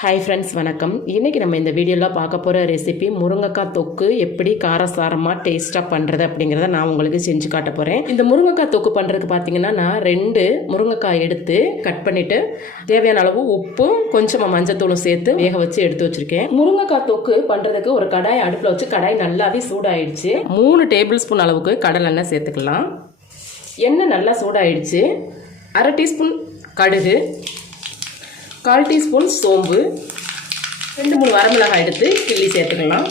Hi friends வணக்கம். இன்றைக்கி நம்ம இந்த வீடியோவில் பார்க்க போகிற ரெசிபி முருங்கைக்காய் தொக்கு எப்படி காரசாரமாக டேஸ்ட்டாக பண்ணுறது அப்படிங்கிறத நான் உங்களுக்கு செஞ்சு காட்ட போகிறேன் இந்த முருங்கைக்காய் தொக்கு பண்ணுறதுக்கு பார்த்தீங்கன்னா நான் ரெண்டு முருங்கைக்காய் எடுத்து கட் பண்ணிவிட்டு தேவையான அளவு உப்பும் கொஞ்சமாக மஞ்சத்தூளும் சேர்த்து வேக வச்சு எடுத்து வச்சுருக்கேன். முருங்கைக்காய் தொக்கு பண்ணுறதுக்கு ஒரு கடாய் அடுப்பில் வச்சு கடாய் நல்லாவே சூடாயிடுச்சு. மூணு டேபிள் ஸ்பூன் அளவுக்கு கடலெண்ணெய் சேர்த்துக்கலாம். எண்ணெய் நல்லா சூடாயிடுச்சு. அரை டீஸ்பூன் கடுகு கால் டீஸ்பூன் சோம்பு. ரெண்டு மூணு வரமிளகாய் எடுத்து கிள்ளி சேர்த்துக்கலாம்.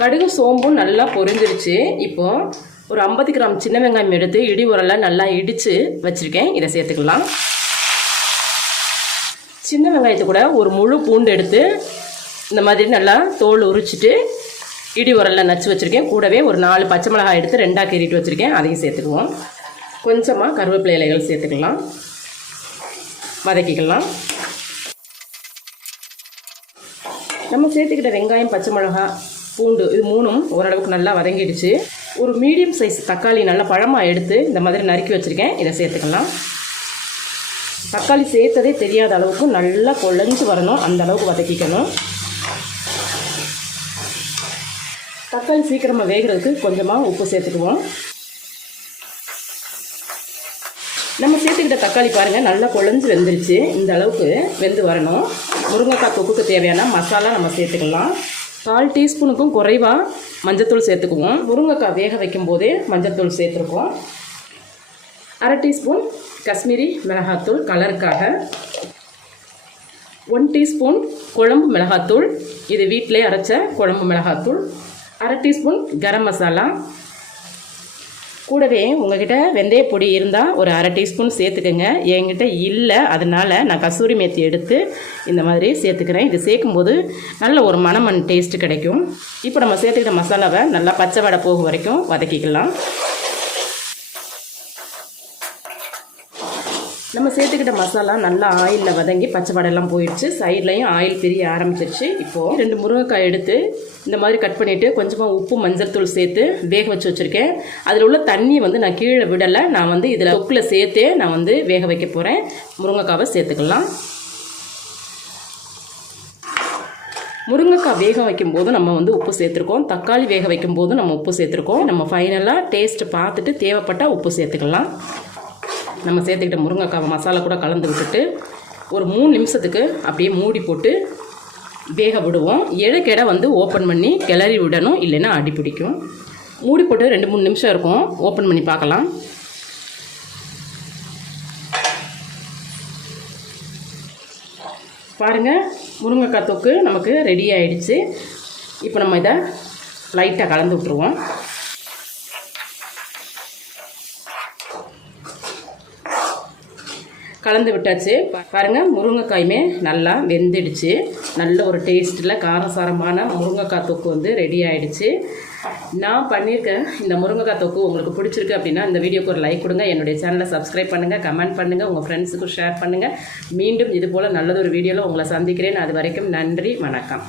கடுகு சோம்பும் நல்லா பொரிஞ்சிருச்சு. இப்போது ஒரு ஐம்பது கிராம் சின்ன வெங்காயம் எடுத்து இடி உரலை நல்லா இடித்து வச்சுருக்கேன். இதை சேர்த்துக்கலாம். சின்ன வெங்காயத்தை கூட ஒரு முழு பூண்டு எடுத்து இந்த மாதிரி நல்லா தோல் உரிச்சிட்டு இடி உரலில் நச்சு வச்சுருக்கேன். கூடவே ஒரு நாலு பச்சை மிளகாய் எடுத்து ரெண்டாக கீறிட்டு வச்சுருக்கேன். அதையும் சேர்த்துக்குவோம். கொஞ்சமாக கருவேப்பிலை இலைகள் சேர்த்துக்கலாம். வதக்கிக்கலாம். நம்ம சேர்த்துக்கிட்ட வெங்காயம் பச்சை மிளகாய் பூண்டு இது மூணும் ஓரளவுக்கு நல்லா வதங்கிடுச்சு. ஒரு மீடியம் சைஸ் தக்காளி நல்லா பழமாக எடுத்து இந்த மாதிரி நறுக்கி வச்சுருக்கேன். இதை சேர்த்துக்கலாம். தக்காளி சேர்த்ததே தெரியாத அளவுக்கு நல்லா குழஞ்சு வரணும். அந்த அளவுக்கு வதக்கிக்கணும். தக்காளி சீக்கிரமாக வேகிறதுக்கு கொஞ்சமாக உப்பு சேர்த்துக்குவோம். நம்ம சேர்த்துக்கிட்ட தக்காளி பாருங்கள் நல்லா குழஞ்சி வெந்துருச்சு. இந்த அளவுக்கு வெந்து வரணும். முருங்கைக்காய் தொக்குக்கு தேவையான மசாலா நம்ம சேர்த்துக்கலாம். கால் டீஸ்பூனுக்கும் குறைவாக மஞ்சத்தூள் சேர்த்துக்குவோம். முருங்கைக்காய் வேக வைக்கும் போதே மஞ்சத்தூள் சேர்த்துருக்கோம். அரை டீஸ்பூன் காஷ்மீரி மிளகாத்தூள் கலருக்காக. ஒன் டீஸ்பூன் குழம்பு மிளகாத்தூள். இது வீட்டிலே அரைச்ச குழம்பு மிளகாத்தூள். அரை டீஸ்பூன் கரம் மசாலா. கூடவே உங்ககிட்ட வெந்தய பொடி இருந்தால் ஒரு அரை டீஸ்பூன் சேர்த்துக்கோங்க. என்கிட்ட இல்லை அதனால் நான் கசூரி மேத்தி எடுத்து இந்த மாதிரி சேர்த்துக்கிறேன். இது சேர்க்கும்போது நல்ல ஒரு மணமண் டேஸ்ட்டு கிடைக்கும். இப்போ நம்ம சேர்த்துக்கிட்ட மசாலாவை நல்லா பச்சை வடை போகும் வரைக்கும் வதக்கிக்கலாம். நம்ம சேர்த்துக்கிட்ட மசாலா நல்லா ஆயிலில் வதங்கி பச்சை வடையெல்லாம் போயிடுச்சு. சைட்லையும் ஆயில் பிரிய ஆரம்பிச்சிருச்சு. இப்போது ரெண்டு முருங்கைக்காய் எடுத்து இந்த மாதிரி கட் பண்ணிவிட்டு கொஞ்சமாக உப்பு மஞ்சள் தூள் சேர்த்து வேக வச்சு வச்சுருக்கேன். அதில் உள்ள தண்ணியை வந்து நான் கீழே விடலை. நான் வந்து இதில் தொக்கில் சேர்த்தே நான் வந்து வேக வைக்க போகிறேன் முருங்கைக்காவை சேர்த்துக்கலாம். முருங்கைக்காய் வேக வைக்கும்போது நம்ம வந்து உப்பு சேர்த்துருக்கோம். தக்காளி வேக வைக்கும்போது நம்ம உப்பு சேர்த்துருக்கோம். நம்ம ஃபைனலாக டேஸ்ட்டு பார்த்துட்டு தேவைப்பட்டால் உப்பு சேர்த்துக்கலாம். நம்ம சேர்த்துக்கிட்ட முருங்கைக்காய் மசாலா கூட கலந்து விட்டுட்டு ஒரு மூணு நிமிஷத்துக்கு அப்படியே மூடி போட்டு வேக விடுவோம். இடைக்கெடை வந்து ஓப்பன் பண்ணி கிளறி விடணும் இல்லைன்னா அடி பிடிக்கும். மூடி போட்டு ரெண்டு மூணு நிமிஷம் இருக்கும். ஓப்பன் பண்ணி பார்க்கலாம். பாருங்கள் முருங்கைக்காய் தொக்கு நமக்கு ரெடி ஆகிடுச்சு இப்போ நம்ம இதை லைட்டாக கலந்து விட்ருவோம் கலந்து விட்டாச்சு. பாருங்கள் முருங்கைக்காயுமே நல்லா வெந்துடுச்சு. நல்ல ஒரு டேஸ்ட்டில் காரசாரமான முருங்கைக்காய் தொக்கு வந்து ரெடி ஆகிடுச்சு நான் பண்ணியிருக்கேன். இந்த முருங்கைக்காய் தொக்கு உங்களுக்கு பிடிச்சிருக்கு அப்படின்னா இந்த வீடியோக்கு ஒரு லைக் கொடுங்க. என்னுடைய சேனலை சப்ஸ்கிரைப் பண்ணுங்கள் கமெண்ட் பண்ணுங்கள் உங்கள் ஃப்ரெண்ட்ஸுக்கும் ஷேர் பண்ணுங்கள் மீண்டும் இது போல் நல்லதொரு வீடியோவில் உங்களை சந்திக்கிறேன். அது வரைக்கும் நன்றி வணக்கம்.